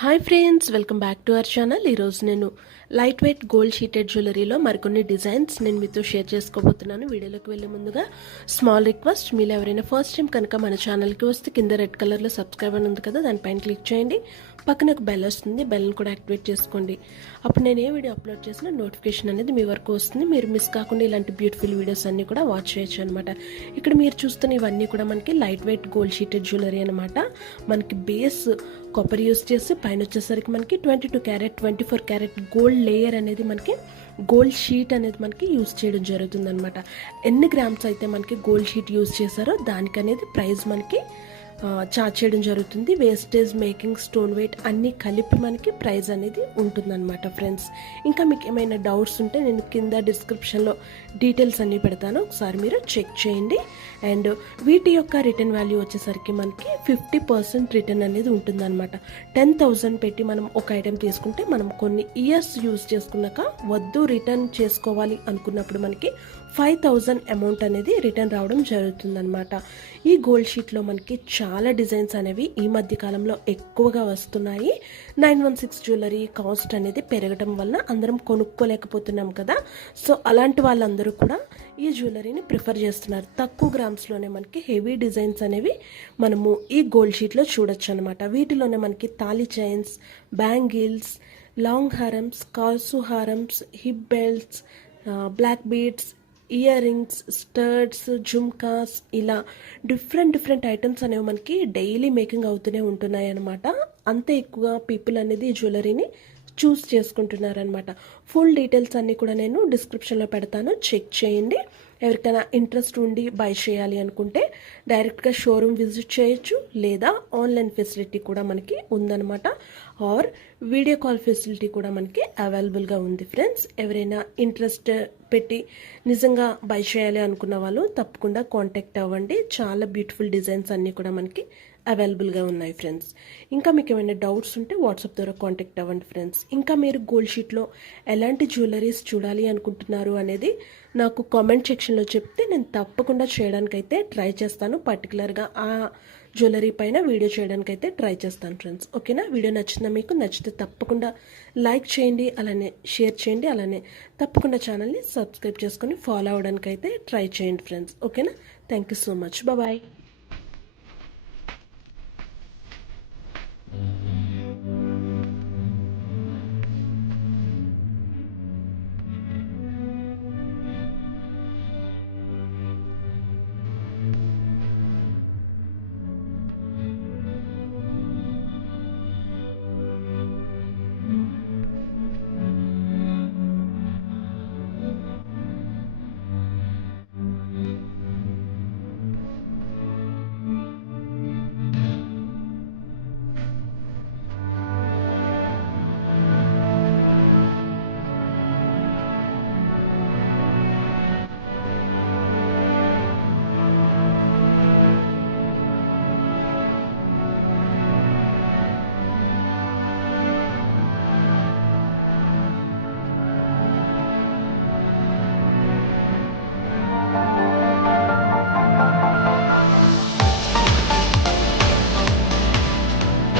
Hi friends, welcome back to our channel. ఈరోజు నేను light weight gold sheeted జ్యువెలరీలో మరికొన్ని designs నేను మీతో షేర్ చేసుకోబోతున్నాను. వీడియోలోకి వెళ్ళే ముందుగా స్మాల్ రిక్వెస్ట్, మీరు ఎవరైనా ఫస్ట్ టైం కనుక మన ఛానల్కి వస్తే కింద రెడ్ కలర్లో సబ్స్క్రైబ్ అని ఉంది కదా, దానిపైన క్లిక్ చేయండి. పక్కన ఒక బెల్ వస్తుంది, బెల్ని కూడా యాక్టివేట్ చేసుకోండి. అప్పుడు నేను ఏ వీడియో అప్లోడ్ చేసినా నోటిఫికేషన్ అనేది మీ వరకు వస్తుంది. మీరు మిస్ కాకుండా ఇలాంటి బ్యూటిఫుల్ వీడియోస్ అన్నీ కూడా వాచ్ చేయొచ్చు అనమాట. ఇక్కడ మీరు చూస్తున్న ఇవన్నీ కూడా మనకి light weight gold sheeted jewellery అనమాట. మనకి బేస్ కాపర్ యూస్ చేసి పైన వచ్చేసరికి మనకి 22 క్యారెట్ 24 క్యారెట్ గోల్డ్ లేయర్ అనేది మనకి గోల్డ్ షీట్ అనేది మనకి యూస్ చేయడం జరుగుతుంది అనమాట. ఎన్ని గ్రామ్స్ అయితే మనకి గోల్డ్ షీట్ యూస్ చేశారో దానికి అనేది ప్రైస్ మనకి చార్జ్ చేయడం జరుగుతుంది. వేస్టేజ్, మేకింగ్, స్టోన్ వెయిట్ అన్నీ కలిపి మనకి ప్రైస్ అనేది ఉంటుందన్నమాట ఫ్రెండ్స్. ఇంకా మీకు ఏమైనా డౌట్స్ ఉంటే నేను కింద డిస్క్రిప్షన్లో డీటెయిల్స్ అన్నీ పెడతాను, ఒకసారి మీరు చెక్ చేయండి. అండ్ వీటి యొక్క రిటర్న్ వాల్యూ వచ్చేసరికి మనకి 50% రిటర్న్ అనేది ఉంటుందన్నమాట. 10,000 పెట్టి మనం ఒక ఐటెం తీసుకుంటే మనం కొన్ని ఇయర్స్ యూజ్ చేసుకున్నాక వద్దు రిటర్న్ చేసుకోవాలి అనుకున్నప్పుడు మనకి 5,000 అమౌంట్ అనేది రిటర్న్ రావడం జరుగుతుందన్నమాట. ఈ గోల్డ్ షీట్లో మనకి చాలా డిజైన్స్ అనేవి ఈ మధ్య కాలంలో ఎక్కువగా వస్తున్నాయి. 916 జ్యువెలరీ కాస్ట్ అనేది పెరగడం వల్ల అందరం కొనుక్కోలేకపోతున్నాం కదా. సో అలాంటి వాళ్ళందరూ కూడా ఈ జ్యువెలరీని ప్రిఫర్ చేస్తున్నారు. తక్కువ గ్రామ్స్లోనే మనకి హెవీ డిజైన్స్ అనేవి మనము ఈ గోల్డ్ షీట్లో చూడొచ్చు అనమాట. వీటిలోనే మనకి తాళి చైన్స్, బ్యాంగిల్స్, లాంగ్ హారమ్స్, కాసు హారమ్స్, hip belts, black beads, earrings, studs, జుమ్కాస్, ఇలా డిఫరెంట్ ఐటమ్స్ అనేవి మనకి డైలీ మేకింగ్ అవుతూనే ఉంటున్నాయి అనమాట. అంతే ఎక్కువగా పీపుల్ అనేది ఈ జ్యువెలరీని చూస్ చేసుకుంటున్నారనమాట. ఫుల్ డీటెయిల్స్ అన్నీ కూడా నేను డిస్క్రిప్షన్లో పెడతాను, చెక్ చేయండి. ఎవరికైనా ఇంట్రెస్ట్ ఉండి బై చేయాలి అనుకుంటే డైరెక్ట్గా షోరూమ్ విజిట్ చేయొచ్చు, లేదా ఆన్లైన్ ఫెసిలిటీ కూడా మనకి ఉందన్నమాట. ఆర్ వీడియో కాల్ ఫెసిలిటీ కూడా మనకి అవైలబుల్గా ఉంది ఫ్రెండ్స్. ఎవరైనా ఇంట్రెస్ట్ పెట్టి నిజంగా బై చేయాలి అనుకున్న వాళ్ళు తప్పకుండా కాంటాక్ట్ అవ్వండి. చాలా బ్యూటిఫుల్ డిజైన్స్ అన్నీ కూడా మనకి అవైలబుల్గా ఉన్నాయి ఫ్రెండ్స్. ఇంకా మీకు ఏమైనా డౌట్స్ ఉంటే వాట్సాప్ ద్వారా కాంటాక్ట్ అవ్వండి ఫ్రెండ్స్. ఇంకా మీరు గోల్డ్ షీట్లో ఎలాంటి జ్యువెలరీస్ చూడాలి అనుకుంటున్నారు అనేది నాకు కామెంట్ సెక్షన్లో చెప్తే నేను తప్పకుండా చేయడానికైతే ట్రై చేస్తాను. పర్టికులర్గా ఆ జ్యువెలరీ పైన వీడియో చేయడానికైతే ట్రై చేస్తాను ఫ్రెండ్స్. ఓకేనా? వీడియో నచ్చిందా? మీకు నచ్చితే తప్పకుండా లైక్ చేయండి, అలానే షేర్ చేయండి, అలానే తప్పకుండా ఛానల్ని సబ్స్క్రైబ్ చేసుకొని ఫాలో అవ్వడానికైతే ట్రై చేయండి ఫ్రెండ్స్. ఓకేనా? Thank you so much. Bye.